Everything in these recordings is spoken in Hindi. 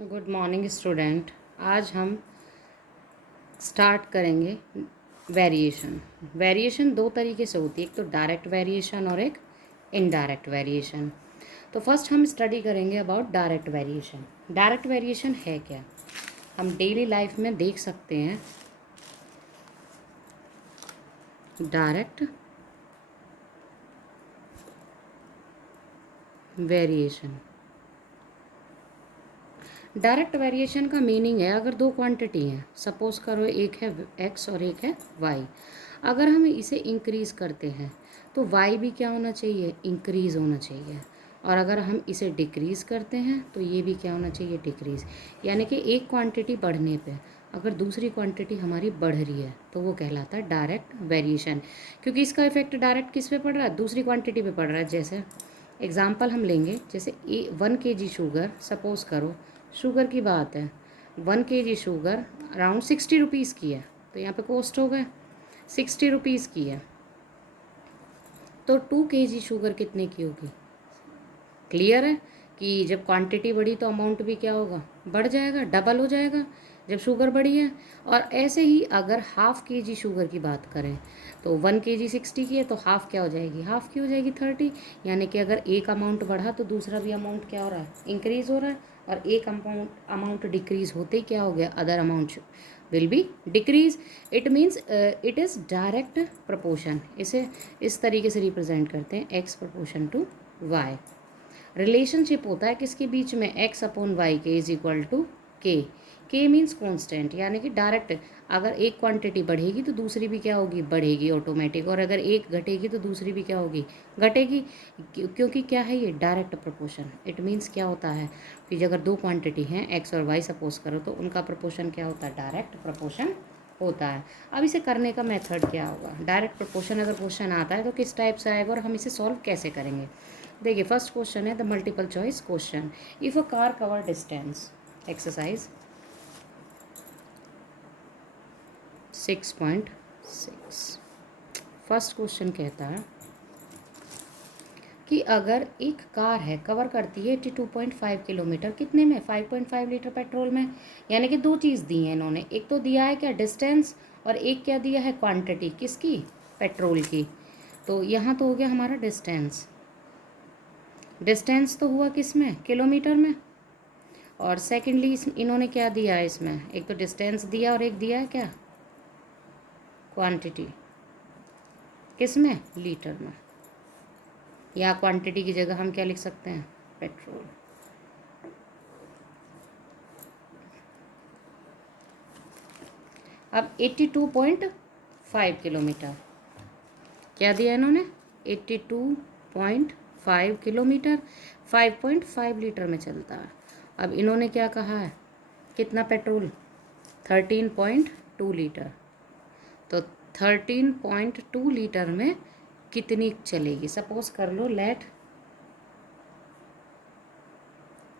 Good morning student. आज हम स्टार्ट करेंगे वेरिएशन। वेरिएशन दो तरीके से होती है, एक तो डायरेक्ट वेरिएशन और एक इनडायरेक्ट वेरिएशन। तो फर्स्ट हम स्टडी करेंगे about direct variation. Direct variation है क्या, हम डेली लाइफ में देख सकते हैं। डायरेक्ट वेरिएशन, डायरेक्ट वेरिएशन का मीनिंग है अगर दो क्वांटिटी हैं, सपोज करो एक है एक्स और एक है वाई, अगर हम इसे इंक्रीज़ करते हैं तो वाई भी क्या होना चाहिए, इंक्रीज़ होना चाहिए। और अगर हम इसे डिक्रीज़ करते हैं तो ये भी क्या होना चाहिए, डिक्रीज़। यानी कि एक क्वांटिटी बढ़ने पे अगर दूसरी क्वांटिटी हमारी बढ़ रही है तो वो कहलाता है डायरेक्ट वेरिएशन, क्योंकि इसका इफेक्ट डायरेक्ट किस पे पड़ रहा है, दूसरी क्वांटिटी पे पड़ रहा है। जैसे एग्जाम्पल हम लेंगे, जैसे 1 kg शुगर, सपोज़ करो शुगर की बात है, 1 kg शुगर अराउंड 60 रुपीज़ की है, तो यहाँ पे कॉस्ट हो गए 60 रुपीज़ की है। तो 2 kg शुगर कितने की होगी, क्लियर है कि जब क्वांटिटी बढ़ी तो अमाउंट भी क्या होगा, बढ़ जाएगा, डबल हो जाएगा जब शुगर बढ़ी है। और ऐसे ही अगर 1/2 kg शुगर की बात करें तो 1 kg 60 की है तो हाफ क्या हो जाएगी, हाफ की हो जाएगी 30। यानी कि अगर एक अमाउंट बढ़ा तो दूसरा भी अमाउंट क्या हो रहा है, इंक्रीज़ हो रहा है। और एक अमाउंट डिक्रीज़ होते ही क्या हो गया, other amount will be decrease. It means it is direct proportion. इसे इस तरीके से रिप्रेजेंट करते हैं, X proportion to Y. Relationship होता है किसके बीच में, X upon Y K is equal to K. K means constant, यानी कि डायरेक्ट अगर एक क्वांटिटी बढ़ेगी तो दूसरी भी क्या होगी, बढ़ेगी ऑटोमेटिक। और अगर एक घटेगी तो दूसरी भी क्या होगी, घटेगी, क्योंकि क्या है ये डायरेक्ट प्रोपोर्शन। इट मीन्स क्या होता है कि अगर दो क्वांटिटी हैं एक्स और वाई सपोज करो तो उनका प्रोपोर्शन क्या होता है, डायरेक्ट प्रोपोर्शन होता है। अब इसे करने का मेथड क्या होगा, डायरेक्ट प्रोपोर्शन अगर क्वेश्चन आता है तो किस टाइप से आएगा और हम इसे सॉल्व कैसे करेंगे। देखिए फर्स्ट क्वेश्चन है the multiple choice question. If a car cover distance, exercise 6.6। First question कहता है कि अगर एक कार है कवर करती है 82.5 किलोमीटर, कितने में, 5.5 लीटर पेट्रोल में। यानी कि दो चीज़ दी है इन्होंने, एक तो दिया है क्या, डिस्टेंस, और एक क्या दिया है, क्वांटिटी, किसकी, पेट्रोल की। तो यहाँ तो हो गया हमारा डिस्टेंस, डिस्टेंस तो हुआ किस में, किलोमीटर में। और सेकेंडली इन्होंने क्या दिया है इसमें, एक तो डिस्टेंस दिया और एक दिया है क्या, क्वांटिटी, किस में, लीटर में। या क्वांटिटी की जगह हम क्या लिख सकते हैं, पेट्रोल। अब 82.5 किलोमीटर क्या दिया इन्होंने, 82.5 किलोमीटर 5.5 लीटर में चलता है। अब इन्होंने क्या कहा है, कितना पेट्रोल, 13.2 लीटर। तो 13.2 लीटर में कितनी चलेगी, सपोज कर लो let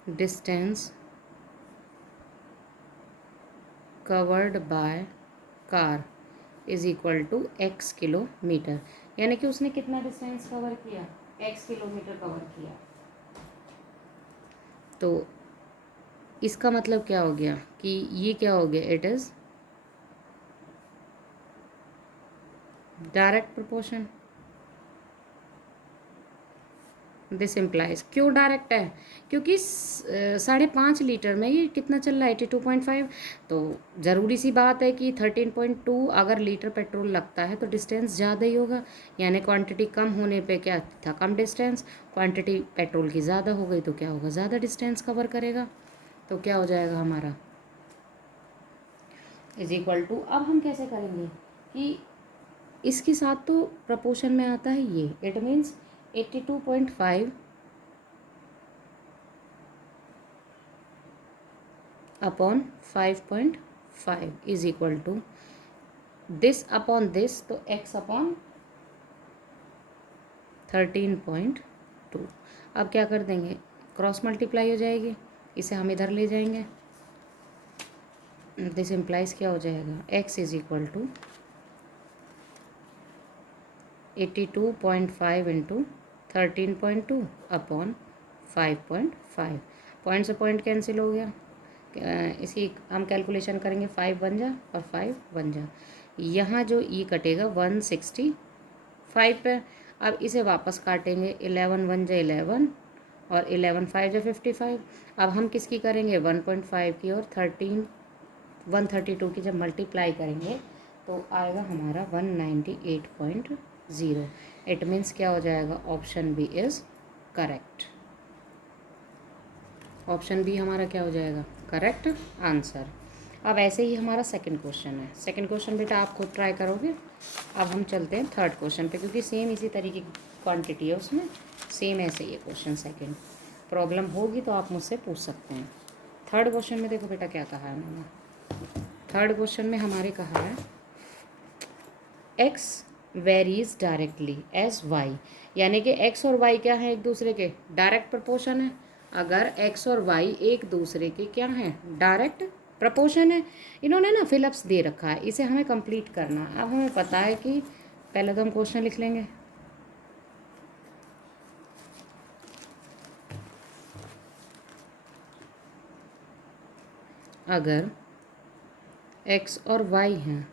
distance covered by car is equal to x kilometre. यानी कि उसने कितना डिस्टेंस कवर किया, एक्स किलोमीटर कवर किया। तो इसका मतलब क्या हो गया कि ये क्या हो गया, it is direct proportion. This implies, क्यों डायरेक्ट है, क्योंकि 5.5 लीटर में ये कितना चल रहा है, 82.5। तो ज़रूरी सी बात है कि 13.2 अगर लीटर पेट्रोल लगता है तो डिस्टेंस ज़्यादा ही होगा। यानी क्वांटिटी कम होने पे क्या था, कम डिस्टेंस, क्वांटिटी पेट्रोल की ज़्यादा हो गई तो क्या होगा, ज़्यादा डिस्टेंस कवर करेगा। तो क्या हो जाएगा हमारा, इज इक्वल टू, अब हम कैसे करेंगे कि इसके साथ तो प्रपोर्शन में आता है ये, it means 82.5 upon 5.5 is equal to this upon this, तो x अपॉन 13.2। अब क्या कर देंगे, क्रॉस मल्टीप्लाई हो जाएगी, इसे हम इधर ले जाएंगे। दिस इम्प्लाइज क्या हो जाएगा, x is equal to 82.5 into 13.2 upon 5.5। Point से पॉइंट कैंसिल हो गया, इसी हम कैलकुलेशन करेंगे, 5 बन जा और 5 बन जा, यहाँ जो ई कटेगा 165 पे। अब इसे वापस काटेंगे, 11 1 जा 11 और 11 5 जा 55। अब हम किसकी करेंगे, 1.5 की और 132 की जब मल्टीप्लाई करेंगे तो आएगा हमारा 198.0। इट मीन्स क्या हो जाएगा, option B is correct. Option B हमारा क्या हो जाएगा, करेक्ट आंसर। अब ऐसे ही हमारा सेकंड क्वेश्चन है। सेकंड क्वेश्चन बेटा आप खुद ट्राई करोगे। अब हम चलते हैं थर्ड क्वेश्चन पे, क्योंकि सेम इसी तरीके की क्वांटिटी है उसमें, सेम ऐसे ही है क्वेश्चन। सेकंड प्रॉब्लम होगी तो आप मुझसे पूछ सकते हैं। थर्ड क्वेश्चन में देखो बेटा क्या कहा है मैंने। थर्ड क्वेश्चन में हमारे कहा है x varies directly as y, यानी कि x और y क्या है, एक दूसरे के डायरेक्ट प्रपोर्शन है। अगर x और y एक दूसरे के क्या हैं, डायरेक्ट प्रपोर्शन है। इन्होंने ना फिलअप्स दे रखा है, इसे हमें कंप्लीट करना। अब हमें पता है कि पहले तो हम क्वेश्चन लिख लेंगे। अगर x और y हैं,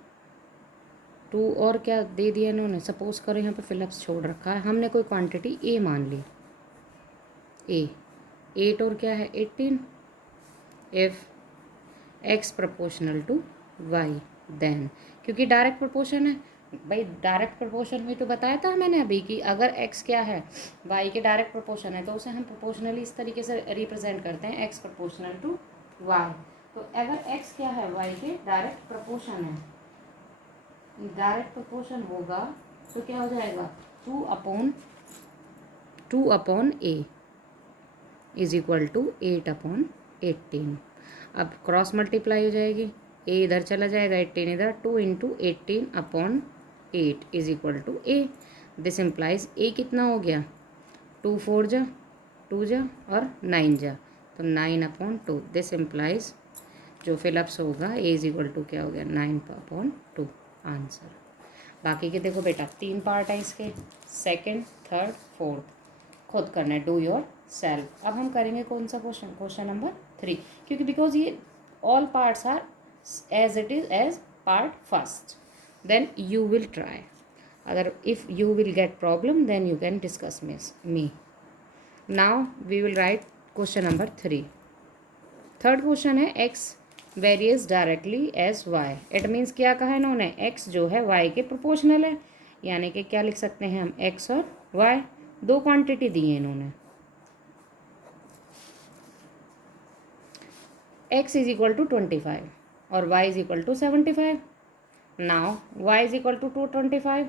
2 और क्या दे दिया इन्होंने, सपोज करो यहाँ पे फिलअप्स छोड़ रखा है, हमने कोई क्वांटिटी a मान ली, a 8 और क्या है 18। If x proportional to y then, क्योंकि डायरेक्ट प्रोपोर्शन है भाई, डायरेक्ट प्रोपोर्शन में तो बताया था मैंने अभी कि अगर x क्या है, y के डायरेक्ट प्रोपोर्शन है, तो उसे हम प्रोपोर्शनली इस तरीके से रिप्रेजेंट करते हैं, x प्रोपोर्शनल टू y। तो अगर x क्या है, y के डायरेक्ट प्रोपोर्शन है, डायरेक्ट प्रोपोर्शन होगा तो क्या हो जाएगा, 2 upon a is equal to 8/18। अब क्रॉस मल्टीप्लाई हो जाएगी, a इधर चला जाएगा, 18 इधर, 2 into 18/8 is equal to a। This implies a कितना हो गया, 2 4 जा 2 जा और 9 जा, तो 9/2। दिस इम्प्लाइज जो फिलअप्स होगा a इज इक्वल टू क्या हो गया, 9/2 आंसर। बाकी के देखो बेटा 3 पार्ट है इसके, सेकंड थर्ड फोर्थ, खुद करना है, डू योर सेल्फ। अब हम करेंगे कौन सा क्वेश्चन, क्वेश्चन नंबर 3, क्योंकि बिकॉज ये all parts are as it is as part first, then you will try. अगर if you will get problem then you can discuss me. Now we will write question number 3। Third question है x varies directly as y. It means क्या कहा है इन्होंने, एक्स जो है वाई के प्रोपोर्शनल है, यानी कि क्या लिख सकते हैं हम, एक्स और वाई, दो क्वांटिटी दी है इन्होंने। x इज इक्वल टू 25 और y is equal to 75। Now y is equal to 225,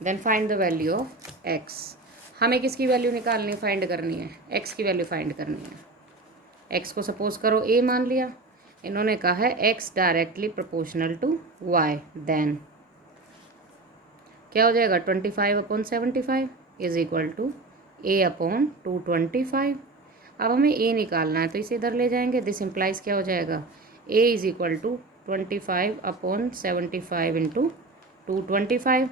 then find the value of x। हमें किसकी वैल्यू निकालनी, फाइंड करनी है, x की वैल्यू फाइंड करनी है। x को सपोज करो a मान लिया, इन्होंने कहा है x directly proportional to y, then क्या हो जाएगा, 25/75 इज इक्वल टू a/225। अब हमें a निकालना है तो इसे इधर ले जाएंगे, दिस इम्प्लाइज क्या हो जाएगा, a is equal to 25/75 into 225।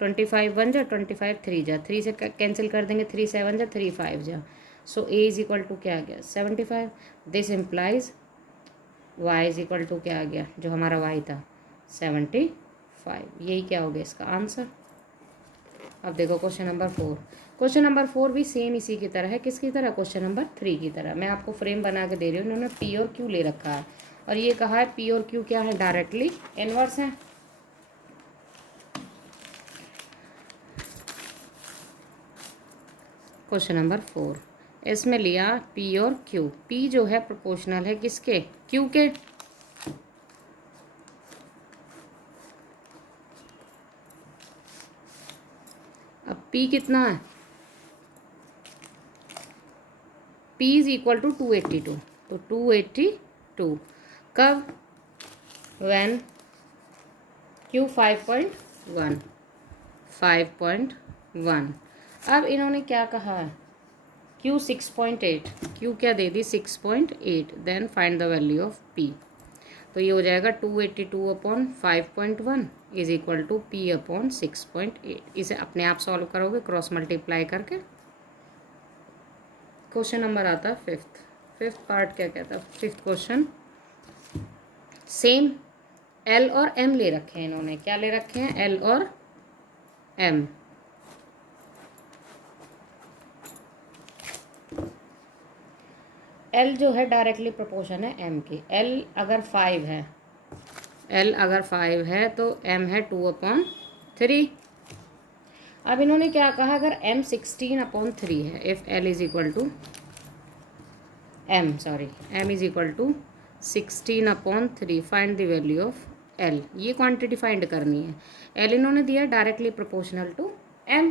25 1 जा 25 3 जा, 3 से कैंसिल कर देंगे, 3 7 जा 3 5 जा, so a is equal to क्या आ गया 75। This implies y is equal to क्या आ गया, जो हमारा y था 75। यही क्या हो गया इसका आंसर। अब देखो क्वेश्चन नंबर 4। क्वेश्चन नंबर 4 भी सेम इसी की तरह है, किसकी तरह, क्वेश्चन नंबर 3 की तरह। मैं आपको फ्रेम बना के दे रही हूँ, इन्होंने p और q ले रखा है और ये कहा है p और q क्या है, डायरेक्टली इनवर्स है। क्वेश्चन नंबर 4, इसमें लिया p और q, p जो है प्रोपोर्शनल है किसके, q के। अब p कितना है, p इज इक्वल टू 282, तो 282 कब, व्हेन q 5.1 5.1। अब इन्होंने क्या कहा है, q 6.8, q क्या दे दी 6.8, then find the value of p। तो ये हो जाएगा 282/5.1 इज इक्वल टू p/6.8। इसे अपने आप सॉल्व करोगे क्रॉस मल्टीप्लाई करके। क्वेश्चन नंबर आता है 5th। फिफ्थ पार्ट क्या कहता है, फिफ्थ क्वेश्चन सेम एल और एम ले रखे हैं इन्होंने, क्या ले रखे हैं, एल और एम। एल जो है डायरेक्टली प्रोपोर्शन है एम के। एल अगर 5 है, एल अगर 5 है तो एम है 2/3। अब इन्होंने क्या कहा, अगर एम 16/3 है, if L is equal to M is equal to 16/3, find the value of L. ये क्वांटिटी फाइंड करनी है। एल इन्होंने दिया डायरेक्टली प्रोपोर्शनल टू एम,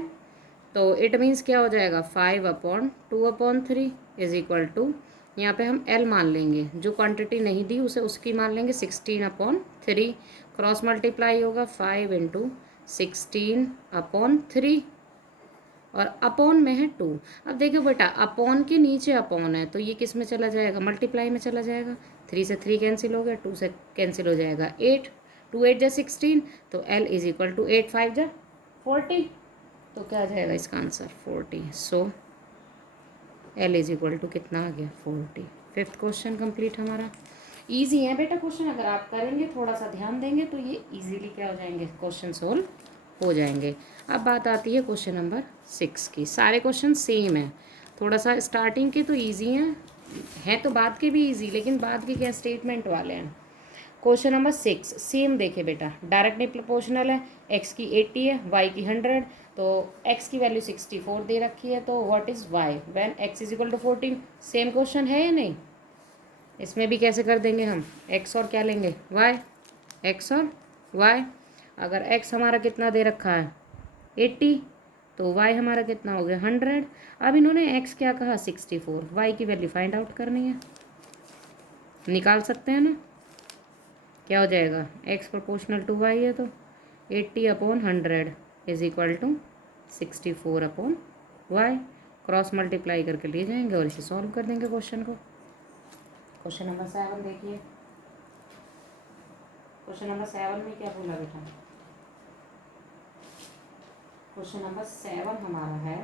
तो इट मीन्स क्या हो जाएगा, 5/2/3 इज इक्वल टू, यहाँ पे हम एल मान लेंगे, जो क्वांटिटी नहीं दी उसे उसकी मान लेंगे 16/3, क्रॉस मल्टीप्लाई होगा 5 × 16/3 और अपॉन में है 2। अब देखो बेटा, अपॉन के नीचे अपॉन है तो ये किस में चला जाएगा, मल्टीप्लाई में चला जाएगा। 3 से 3 कैंसिल हो गया, 2 से कैंसिल हो जाएगा 8, 2 8 जा 16, तो एल इज इक्वल टू 8 5 जा 40, तो क्या आ जाएगा इसका answer 40। So L is equal to कितना आ गया 40। फिफ्थ क्वेश्चन कंप्लीट हमारा। ईजी है बेटा क्वेश्चन, अगर आप करेंगे थोड़ा सा ध्यान देंगे तो ये इजीली क्या हो जाएंगे, क्वेश्चन सोल्व हो जाएंगे। अब बात आती है क्वेश्चन नंबर 6 की। सारे क्वेश्चन सेम है, थोड़ा सा स्टार्टिंग के तो ईजी हैं तो बाद के भी ईजी, लेकिन बाद के क्या स्टेटमेंट वाले हैं। क्वेश्चन नंबर 6 सेम देखे बेटा, डायरेक्टली प्रोपोर्शनल है, एक्स की 80 है, वाई की 100, तो एक्स की वैल्यू 64 दे रखी है, तो what is Y when X is equal to 14। Same question है या नहीं, इसमें भी कैसे कर देंगे हम, एक्स और क्या लेंगे, वाई, एक्स और वाई। अगर एक्स हमारा कितना दे रखा है 80, तो वाई हमारा कितना हो गया 100। अब इन्होंने एक्स क्या कहा 64, वाई की वैल्यू फाइंड आउट करनी है, निकाल सकते हैं ना, क्या हो जाएगा, एक्स प्रोपोर्शनल टू वाई है तो 80/100 इज इक्वल टू 64/वाई। क्रॉस मल्टीप्लाई करके ले जाएंगे और इसे सॉल्व कर देंगे क्वेश्चन को। क्वेश्चन नंबर 7 देखिए, क्वेश्चन नंबर 7 में क्या बोला बेटा, क्वेश्चन नंबर 7 हमारा है,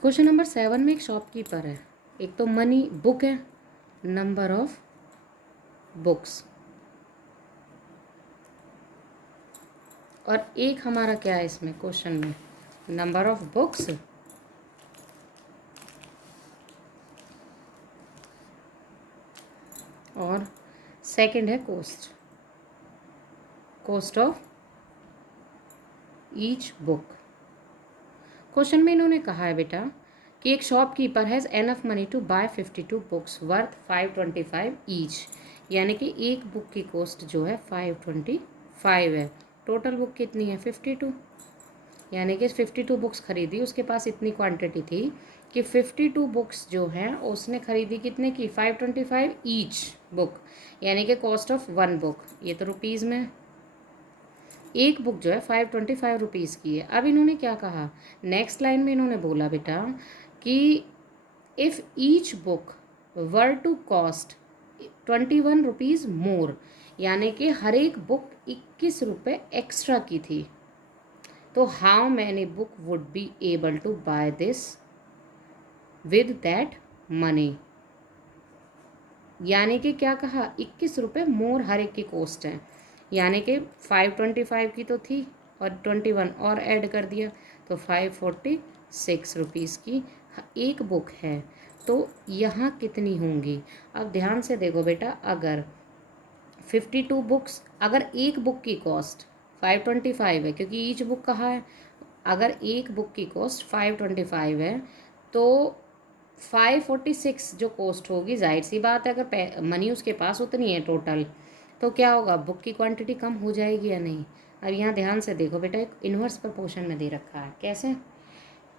क्वेश्चन नंबर 7 में एक शॉपकीपर है, एक तो मनी बुक है, नंबर ऑफ बुक्स, और एक हमारा क्या है इसमें क्वेश्चन में, नंबर ऑफ बुक्स और सेकंड है cost of each book. Question में इन्होंने कहा है बेटा कि एक shopkeeper has enough money to buy 52 books worth 525 each, यानी कि एक बुक की कॉस्ट जो है 525 है, टोटल बुक कितनी है 52, यानी कि 52 बुक्स खरीदी, उसके पास इतनी क्वांटिटी थी कि 52 बुक्स जो हैं उसने खरीदी कितने की 525 ईच बुक, यानी कि कॉस्ट ऑफ 1 बुक, ये तो रुपीज़ में, एक बुक जो है 525 रुपीज़ की है। अब इन्होंने क्या कहा, नेक्स्ट लाइन में इन्होंने बोला बेटा कि if each book were to cost 21 rupees more, यानी कि हर एक बुक 21 रुपये एक्स्ट्रा की थी, तो how many book would be able to buy this with that money, यानी कि क्या कहा 21 रुपये मोर हर एक की कॉस्ट है, यानी कि 525 की तो थी और 21 और ऐड कर दिया, तो 546 रुपीज़ की एक बुक है, तो यहाँ कितनी होंगी। अब ध्यान से देखो बेटा, अगर 52 बुक्स, अगर एक बुक की कॉस्ट 525 है, क्योंकि ईच बुक कहाँ है, अगर एक बुक की कॉस्ट 525 है तो 546 जो कॉस्ट होगी, जाहिर सी बात है अगर मनी उसके पास उतनी है टोटल, तो क्या होगा, बुक की क्वांटिटी कम हो जाएगी या नहीं। अब यहाँ ध्यान से देखो बेटा, एक इन्वर्स प्रोपोर्शन में दे रखा है, कैसे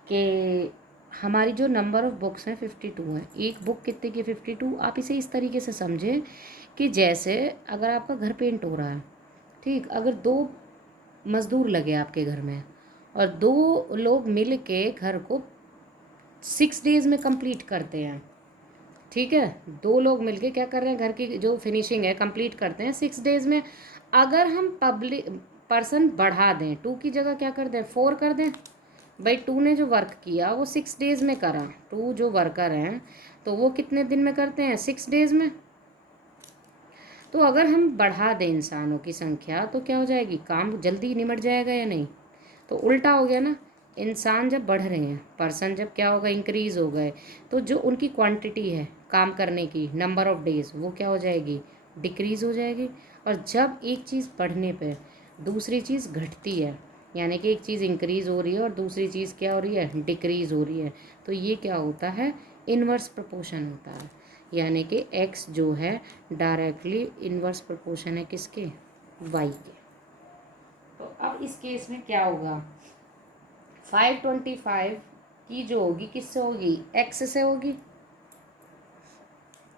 कि हमारी जो नंबर ऑफ़ बुक्स हैं 52 है, एक बुक कितने की 52, आप इसे इस तरीके से समझें कि जैसे अगर आपका घर पेंट हो रहा है, ठीक, अगर 2 मज़दूर लगे आपके घर में और 2 लोग मिल के घर को 6 डेज़ में कंप्लीट करते हैं, ठीक है, 2 लोग मिल के क्या कर रहे हैं, घर की जो फिनिशिंग है कंप्लीट करते हैं 6 डेज़ में। अगर हम पर्सन बढ़ा दें, 2 की जगह क्या कर दें, 4 कर दें। भाई 2 ने जो वर्क किया वो 6 डेज़ में करा, 2 जो वर्कर हैं तो वो कितने दिन में करते हैं, 6 डेज़ में। तो अगर हम बढ़ा दें इंसानों की संख्या तो क्या हो जाएगी, काम जल्दी निमट जाएगा या नहीं। तो उल्टा हो गया ना, इंसान जब बढ़ रहे हैं, पर्सन जब क्या होगा, इंक्रीज हो गए, तो जो उनकी क्वांटिटी है काम करने की, नंबर ऑफ डेज, वो क्या हो जाएगी, डिक्रीज़ हो जाएगी। और जब एक चीज़ बढ़ने पर दूसरी चीज़ घटती है, यानी कि एक चीज़ इंक्रीज़ हो रही है और दूसरी चीज़ क्या हो रही है, डिक्रीज़ हो रही है, तो ये क्या होता है, इन्वर्स प्रोपोर्शन होता है। यानी कि x जो है डायरेक्टली इन्वर्स प्रोपोर्शन है किसके, y के। तो अब इस केस में क्या होगा, 525 की जो होगी किससे होगी, x से होगी,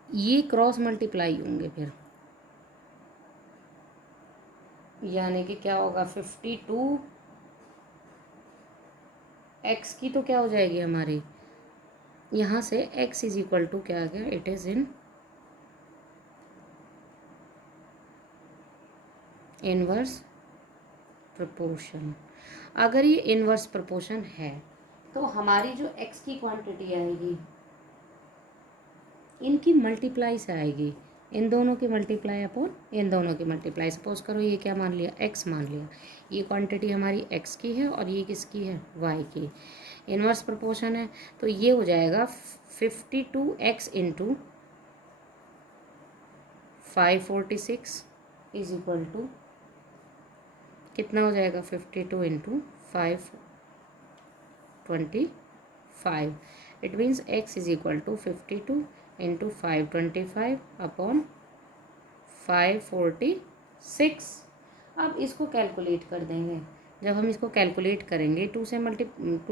ये क्रॉस मल्टीप्लाई होंगे फिर, यानी कि क्या होगा, 52 x की तो क्या हो जाएगी हमारी, यहाँ से x इज इक्वल टू क्या आ गया, it is in inverse proportion. अगर ये इनवर्स प्रोपोर्शन है तो हमारी जो x की क्वांटिटी आएगी इनकी मल्टीप्लाई से आएगी, इन दोनों की मल्टीप्लाई अपॉन इन दोनों की मल्टीप्लाई। सपोज करो ये क्या मान लिया, x मान लिया, ये क्वांटिटी हमारी x की है और ये किसकी है, y की। इनवर्स प्रोपोर्शन है तो ये हो जाएगा 52x into 546 is equal to कितना हो जाएगा, 52 into 525। It means x is equal to 52 into 525 upon 546। अब इसको कैलकुलेट कर देंगे, जब हम इसको कैलकुलेट करेंगे 2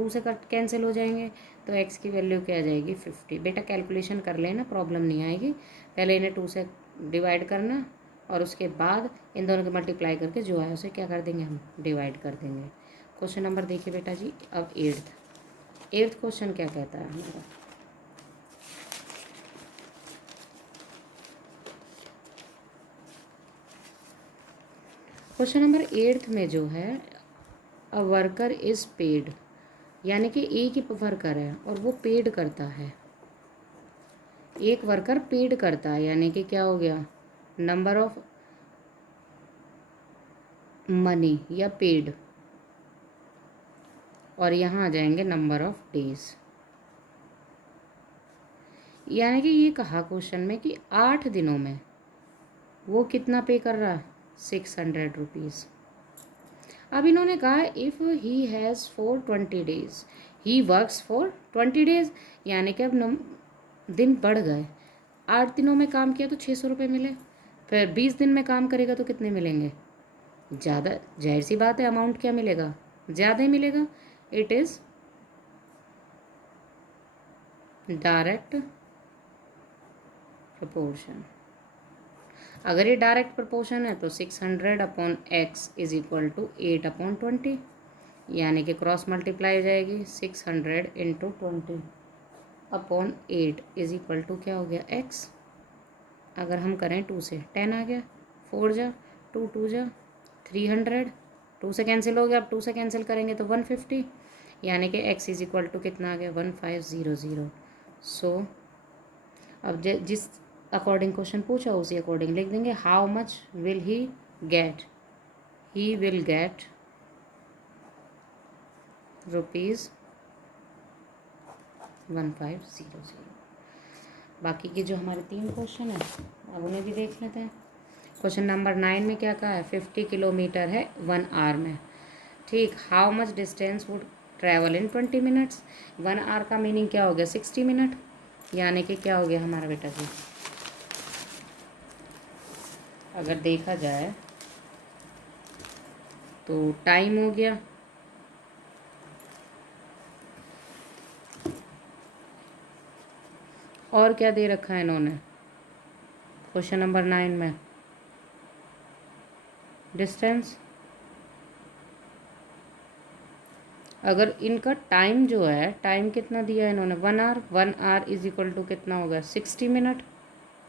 से कट कैंसिल हो जाएंगे, तो x की वैल्यू क्या आ जाएगी, 50। बेटा कैलकुलेशन कर लेना, प्रॉब्लम नहीं आएगी। पहले इन्हें 2 से डिवाइड करना और उसके बाद इन दोनों के मल्टीप्लाई करके जो है उसे क्या कर देंगे, हम डिवाइड कर देंगे। क्वेश्चन नंबर देखिए बेटा जी, अब एट्थ क्वेश्चन क्या कहता है हमारा, क्वेश्चन नंबर 8 में जो है, अ वर्कर इज़ पेड, यानी कि एक ही वर्कर है और वो पेड करता है, एक वर्कर पेड करता है, यानी कि क्या हो गया, नंबर ऑफ मनी या पेड, और यहाँ आ जाएंगे नंबर ऑफ डेज। यानी कि ये कहा क्वेश्चन में कि 8 दिनों में वो कितना पे कर रहा है, 600 रुपीज़। अब इन्होंने कहा if he has for 20 days, he works for 20 days, यानी कि अब दिन बढ़ गए, 8 दिनों में काम किया तो 600 रुपये मिले, फिर 20 दिन में काम करेगा तो कितने मिलेंगे, ज़्यादा, जाहिर सी बात है अमाउंट क्या मिलेगा, ज़्यादा ही मिलेगा। It is direct proportion. अगर ये डायरेक्ट प्रोपोर्शन है तो 600 upon x is equal to 8 upon 20, यानी कि क्रॉस मल्टीप्लाई हो जाएगी, 600 into 20 upon 8 is equal to क्या हो गया, x। अगर हम करें 2 से 10 आ गया, 4 जा 2 2 जा 300, 2 से कैंसिल हो गया, अब 2 से कैंसिल करेंगे तो 150, यानी कि x इज इक्वल टू कितना आ गया, 1500। सो अब जिस अकॉर्डिंग क्वेश्चन पूछा उसी अकॉर्डिंग लिख देंगे, how much will he get, he will get rupees 1500। बाकी के जो हमारे 3 क्वेश्चन हैं अब उन्हें भी देख लेते हैं। क्वेश्चन नंबर 9 में क्या कहा है, 50 किलोमीटर है 1 आवर में, ठीक। How much distance would travel in 20 minutes, 1 hour का मीनिंग क्या हो गया, 60 मिनट, यानी कि क्या हो गया हमारा बेटा जी, अगर देखा जाए तो टाइम हो गया, और क्या दे रखा है इन्होंने क्वेश्चन नंबर 9 में, डिस्टेंस। अगर इनका टाइम जो है, टाइम कितना दिया है इन्होंने, 1 hour, 1 hour is equal to कितना होगा, 60 मिनट,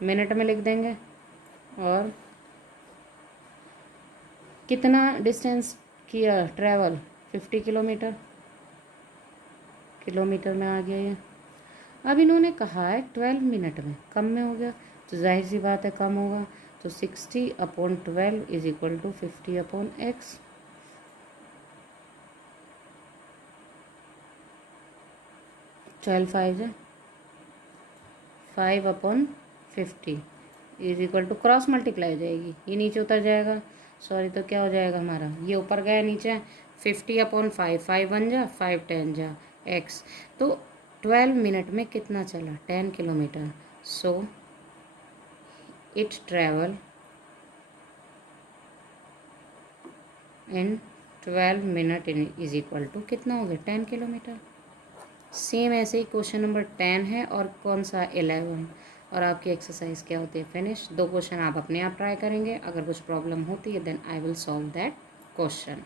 मिनट में लिख देंगे, और कितना डिस्टेंस किया ट्रैवल, 50 किलोमीटर, किलोमीटर में आ गया ये। अब इन्होंने कहा है 12 मिनट में, कम में हो गया तो जाहिर सी बात है कम होगा, तो 60/12 इज इक्वल टू 50/x। 12 5 है 5/50 is equal to, cross multiply हो जाएगी, ये नीचे उतर जाएगा, सॉरी, तो क्या हो जाएगा हमारा, ये ऊपर गया नीचे, 50/5, 5 1 जा 5 10 जा x। तो 12 मिनट में कितना चला, 10 kilometre. So it travel in 12 minute is equal to कितना हो गया, 10 किलोमीटर। सेम ऐसे ही क्वेश्चन नंबर 10 है और कौन सा 11, और आपकी एक्सरसाइज क्या होती है, फिनिश। 2 क्वेश्चन आप अपने आप ट्राई करेंगे, अगर कुछ प्रॉब्लम होती है then I will solve that question.